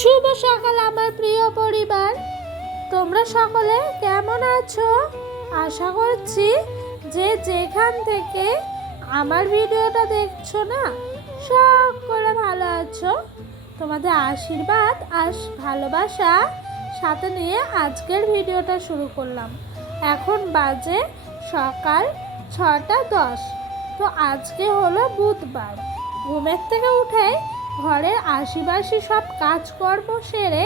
শুভ সকাল আমার প্রিয় পরিবার, তোমরা সকলে কেমন আছো? আশা করছি যে যেখান থেকে আমার ভিডিওটা দেখছো না সকলে ভালো আছো। তোমাদের আশীর্বাদ আর ভালোবাসা সাথে নিয়ে আজকের ভিডিওটা শুরু করলাম। এখন বাজে সকাল 6:10। তো আজকে হলো বুধবার। ঘুমের থেকে উঠে ঘরের আশিপাশি সব কাজকর্ম সেরে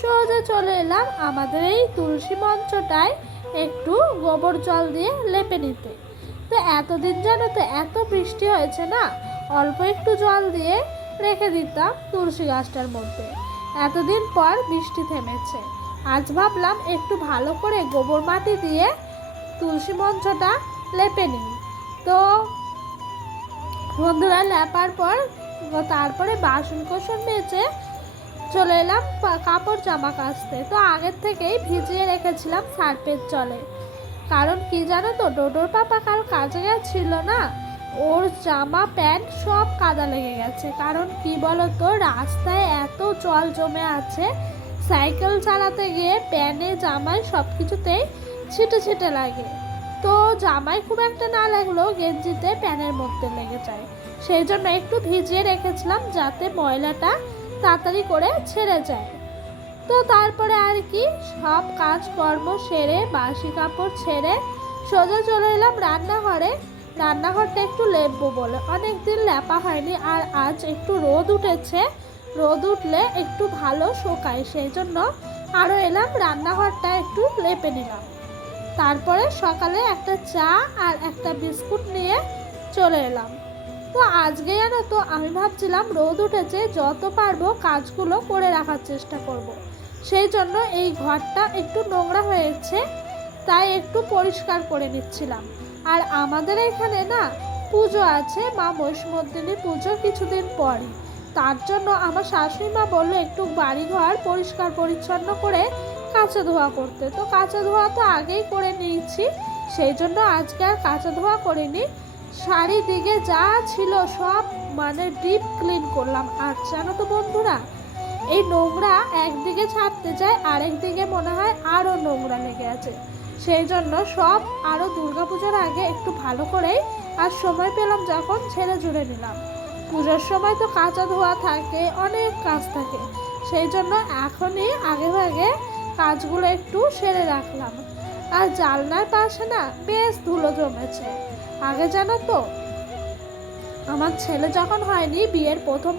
সোজা চলে এলাম আমাদের এই তুলসী মঞ্চটায় একটু গোবর জল দিয়ে লেপে নিতে। তো এতদিন জানো তো এত বৃষ্টি হয়েছে না, অল্প একটু জল দিয়ে রেখে দিতাম তুলসী গাছটার মধ্যে। এতদিন পর বৃষ্টি থেমেছে, আজ ভাবলাম একটু ভালো করে গোবর মাটি দিয়ে তুলসী মঞ্চটা লেপে নিই। তো বন্ধুরা লেপার পর তারপরে বাসন কোসন মেজে চলে এলাম কাপড় জামা কাচতে। তো আগের থেকেই ভিজিয়ে রেখেছিলাম সার্ফের জলে, কারণ কি জানো তো, ডোডোর পাপা কাল কাজে গেছিল না, ওর জামা প্যান্ট সব কাদা লেগে গেছে। কারণ কি বলো তো, রাস্তায় এত জল জমে আছে, সাইকেল চালাতে গিয়ে প্যানে জামায় সব কিছুতেই ছিটে ছিটে লাগে। তো জামায় খুব একটা না লাগলেও গেঞ্জিতে প্যানের মধ্যে লেগে যায়, সেই জন্য একটু ভিজিয়ে রেখেছিলাম যাতে ময়লাটা তাড়াতাড়ি করে ছেড়ে যায়। তো তারপরে আর কি সব কাজকর্ম সেরে বাসি কাপড় ছেড়ে সোজা চলে এলাম রান্নাঘরে। রান্নাঘরটা একটু লেপবো বলে, অনেকদিন লেপা হয়নি, আর আজ একটু রোদ উঠেছে, রোদ উঠলে একটু ভালো শোকায়, সেই জন্য আরও এলাম রান্নাঘরটা একটু লেপে নিলাম। তারপরে সকালে একটা চা আর একটা বিস্কুট নিয়ে চলে এলাম। তো আজকে জানো তো আমি ভাবছিলাম রোদ উঠেছে, যত পারবো কাজগুলো করে রাখার চেষ্টা করব। সেই জন্য এই ঘরটা একটু নোংরা হয়েছে, তাই একটু পরিষ্কার করে নিচ্ছিলাম। আর আমাদের এখানে না পুজো আছে, মা মহিষমর্দিনী পুজো কিছুদিন পরই, তার জন্য আমার শাশুড়ি মা বললো একটু বাড়িঘর পরিষ্কার পরিচ্ছন্ন করে কাঁচা ধোয়া করতে। তো কাঁচা ধোয়া তো আগেই করে নিয়েছি, সেই জন্য আজকে আর কাঁচা ধোয়া করিনি। চারিদিকে যা ছিল সব ডিপ ক্লিন করলাম। আর জানো তো বন্ধুরা, এই নোংরা একদিকে ছাড়তে যায়, আরেকদিকে মনে হয় আরও নোংরা লেগে আছে, সেই জন্য সব আরও দুর্গাপূজার আগে একটু ভালো করেই আর সময় পেলাম যখন ছেড়ে জুড়ে নিলাম। পুজোর সময় তো কাঁচা ধোয়া থাকে, অনেক কাজ থাকে, সেই জন্য এখনই আগে ভাগে কাজগুলো একটু সেরে রাখলাম। আর জানলার পাশে না বেশ ধুলো জমেছে। আগে জানো তো, আমার ছেলে যখন হয়নি, বিয়ের প্রথম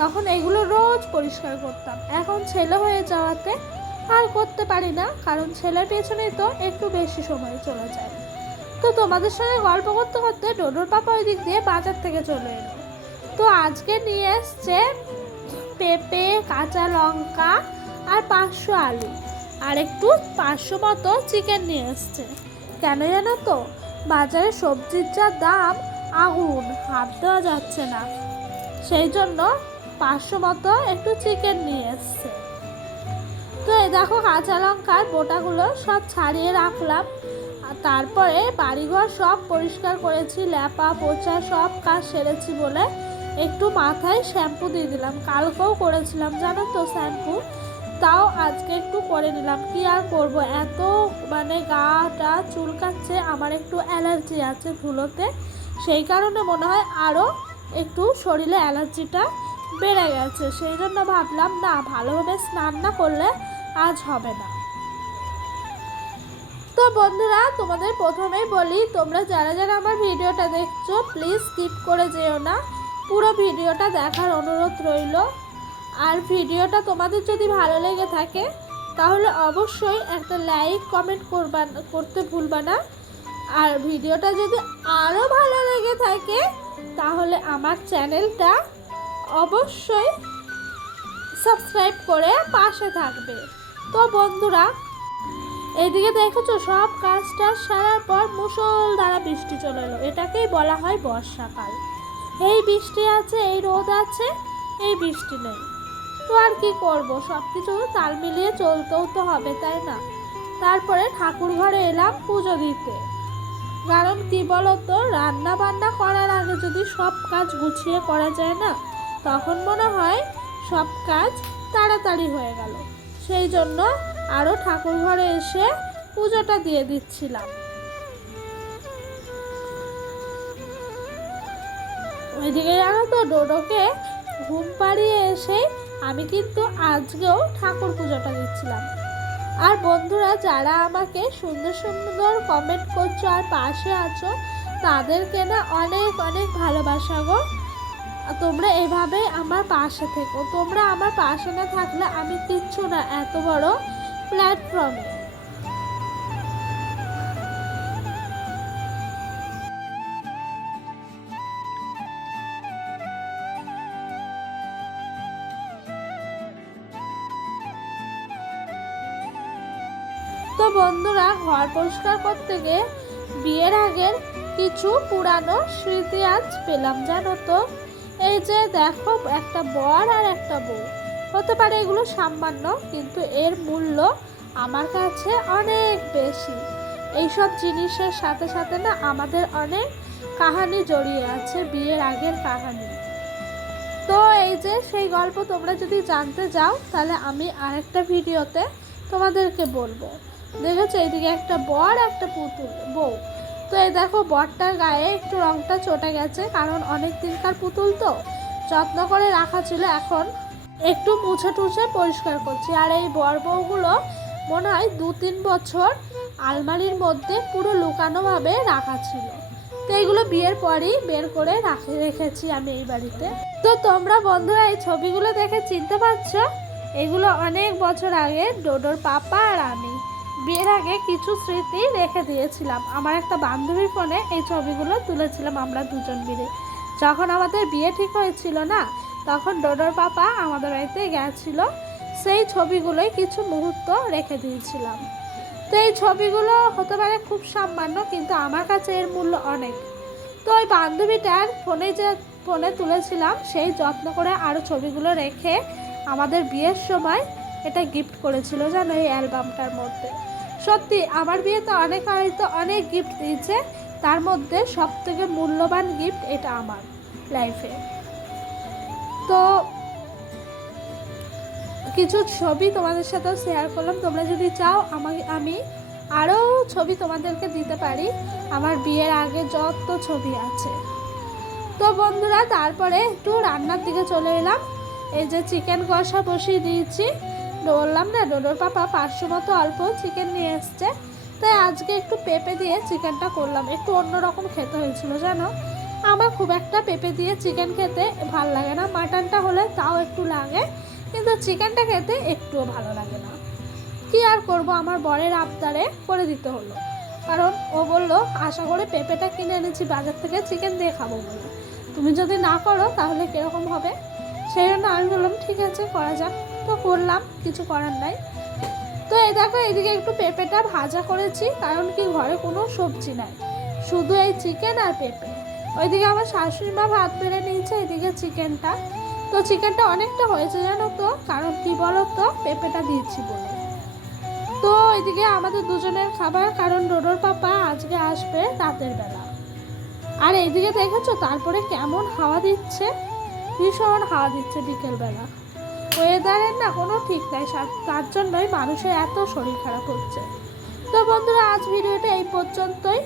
তখন এগুলো রোজ পরিষ্কার করতাম। এখন ছেলে হয়ে যাওয়াতে আর করতে পারি না, কারণ ছেলের পেছনেই তো একটু বেশি সময় চলে যায়। তো তোমাদের সঙ্গে গল্প করতে করতে ডোডোর পাপা ওই দিক দিয়ে বাজার থেকে চলে এলো। তো আজকে নিয়ে এসছে পেঁপে, কাঁচা লঙ্কা আর 500 আলু, আর একটু 500 মতো চিকেন নিয়ে এসছে। কেন জানো তো, বাজারে সবজির যা দাম, আগুন, হাত দেওয়া যাচ্ছে না, সেই জন্য 500 মতো একটু চিকেন নিয়ে এসছে। তো এই দেখো কাঁচা লঙ্কার বোটাগুলো সব ছাড়িয়ে রাখলাম। আর তারপরে বাড়িঘর সব পরিষ্কার করেছি, ল্যাপা পোছা সব কাজ সেরেছি বলে একটু মাথায় শ্যাম্পু দিয়ে দিলাম। কালকেও করেছিলাম জানো তো শ্যাম্পু, তাও আজকে একটু করে নিলাম। কি আর করব, এত গাটা চুলকাচ্ছে, আমার একটু অ্যালার্জি আছে ধুলোতে, সেই কারণে মনে হয় আরও একটু শরীরে অ্যালার্জিটা বেড়ে গেছে। সেই জন্য ভাবলাম না, ভালোভাবে স্নান না করলে আজ হবে না। তো বন্ধুরা তোমাদের প্রথমেই বলি, তোমরা যারা যারা আমার ভিডিওটা দেখছো প্লিজ স্কিপ করে যেও না, পুরো ভিডিওটা দেখার অনুরোধ রইল। আর ভিডিওটা তোমাদের যদি ভালো লেগে থাকে তাহলে অবশ্যই একটা লাইক কমেন্ট করতে ভুলবা না। আর ভিডিওটা যদি আরও ভালো লেগে থাকে তাহলে আমার চ্যানেলটা অবশ্যই সাবস্ক্রাইব করে পাশে থাকবে। তো বন্ধুরা এইদিকে দেখেছো সব কাজটা সারার পর মুষলধারা বৃষ্টি চলে এলো, এটাকেই বলা হয় বর্ষাকাল। এই বৃষ্টি আছে, এই রোদ আছে, এই বৃষ্টি নেই। তো আর কি করব, সব কিছু তাল মিলিয়ে চলতেও তো হবে, তাই না? তারপরে ঠাকুর ঘরে এলাম পুজো দিতে। কারণ কি বলতো, রান্না বান্না করার আগে যদি সব কাজ গুছিয়ে করা যায় না, তখন মনে হয় সব কাজ তাড়াতাড়ি হয়ে গেল। সেই জন্য আরও ঠাকুর ঘরে এসে পুজোটা দিয়ে দিচ্ছিলাম। ওইদিকে জানো তো ডোডোকে ঘুম পাড়িয়ে এসে আমি কিন্তু আজকেও ঠাকুর পুজোটা দিচ্ছিলাম। আর বন্ধুরা যারা আমাকে সুন্দর সুন্দর কমেন্ট করছো আর পাশে আছো তাদেরকে না অনেক অনেক ভালোবাসা গো। তোমরা এভাবে আমার পাশে থেকো। তোমরা আমার পাশে না থাকলে আমি কিচ্ছু না এত বড় প্ল্যাটফর্মে। তো বন্ধুরা ঘর পরিষ্কার করতে গিয়ে বিয়ের আগের কিছু পুরানো স্মৃতি আজ পেলাম জানো তো। এই যে দেখো একটা বর আর একটা বউ, হতে পারে এগুলো সামান্য, কিন্তু এর মূল্য আমার কাছে অনেক বেশি। এইসব জিনিসের সাথে সাথে না আমাদের অনেক কাহানি জড়িয়ে আছে, বিয়ের আগের কাহানি। তো এই যে সেই গল্প তোমরা যদি জানতে চাও তাহলে আমি আরেকটা ভিডিওতে তোমাদেরকে বলবো। দেখেছো এইদিকে একটা বর একটা পুতুল বউ। তো এই দেখো বরটার গায়ে একটু রংটা চটে গেছে, কারণ অনেক দিনকার পুতুল তো যত্ন করে রাখা ছিল, এখন একটু মুছে টুছে পরিষ্কার করছি। আর এই বর বউগুলো মনে হয় 2-3 বছর আলমারির মধ্যে পুরো লুকানোভাবে রাখা ছিল। তো এইগুলো বিয়ের পরই বের করে রেখেছি আমি এই বাড়িতে। তো তোমরা বন্ধুরা এই ছবিগুলো দেখে চিনতে পারছো, এগুলো অনেক বছর আগে ডোডোর পাপা আর আমি বিয়ের আগে কিছু স্মৃতি রেখে দিয়েছিলাম। আমার একটা বান্ধবীর ফোনে এই ছবিগুলো তুলেছিলাম আমরা দুজন মিলে। যখন আমাদের বিয়ে ঠিক হয়েছিল না, তখন ডোডোর পাপা আমাদের বাড়িতে গেছিল, সেই ছবিগুলোই কিছু মুহূর্ত রেখে দিয়েছিলাম। তো এই ছবিগুলো হতে পারে খুব সামান্য, কিন্তু আমার কাছে এর মূল্য অনেক। তো ওই বান্ধবীটার ফোনে তুলেছিলাম, সেই যত্ন করে আরও ছবিগুলো রেখে আমাদের বিয়ের সময় এটা গিফট করেছিল জানো, এই অ্যালবামটার মধ্যে। সত্যি আমার বিয়েতে অনেক হয়তো অনেক গিফট দিয়েছে, তার মধ্যে সবথেকে মূল্যবান গিফট এটা আমার লাইফে। তো কিছু ছবি তোমাদের সাথেও শেয়ার করলাম। তোমরা যদি চাও আমি আরও ছবি তোমাদেরকে দিতে পারি, আমার বিয়ের আগে যত ছবি আছে। তো বন্ধুরা তারপরে একটু রান্নার দিকে চলে এলাম। এই যে চিকেন কষা বসিয়ে দিয়েছি। বললাম না ডোডোর পাপা 500 মতো অল্প চিকেন নিয়ে এসছে, তাই আজকে একটু পেঁপে দিয়ে চিকেনটা করলাম। একটু অন্যরকম খেতে হয়েছিল জানো, আমার খুব একটা পেঁপে দিয়ে চিকেন খেতে ভাল লাগে না। মাটনটা হলে তাও একটু লাগে, কিন্তু চিকেনটা খেতে একটুও ভালো লাগে না। কি আর করব, আমার বরের আবদারে করে দিতে হলো, কারণ ও বললো আশা করে পেঁপেটা কিনে এনেছি বাজার থেকে, চিকেন দিয়ে খাবো বলে, তুমি যদি না করো তাহলে কীরকম হবে। সেই জন্য আমি বললাম ঠিক আছে করা যাক। তো করলাম, কিছু করার নাই। তো এই দেখো এদিকে একটু পেঁপেটা ভাজা করেছি, কারণ কি ঘরে কোনো সবজি নাই, শুধু এই চিকেন আর পেঁপে। ওইদিকে আমার শাশুড়ি মা ভাত বেড়ে নিয়েছে, এদিকে চিকেনটা। তো চিকেনটা অনেকটা হয়েছে জানো তো, কারণ কি বলো তো পেঁপেটা দিয়েছি বলে। তো এদিকে আমাদের দুজনের খাবার, কারণ ডোডোর পাপা আজকে আসবে রাতের বেলা। আর এইদিকে দেখেছো তারপরে কেমন হাওয়া দিচ্ছে, ভীষণ হাওয়া দিচ্ছে বিকেলবেলা। ওয়েদারের না কোনো ঠিক নাই, তার জন্যই মানুষের এত শরীর খারাপ হচ্ছে। তো বন্ধুরা আজ ভিডিওটা এই পর্যন্তই।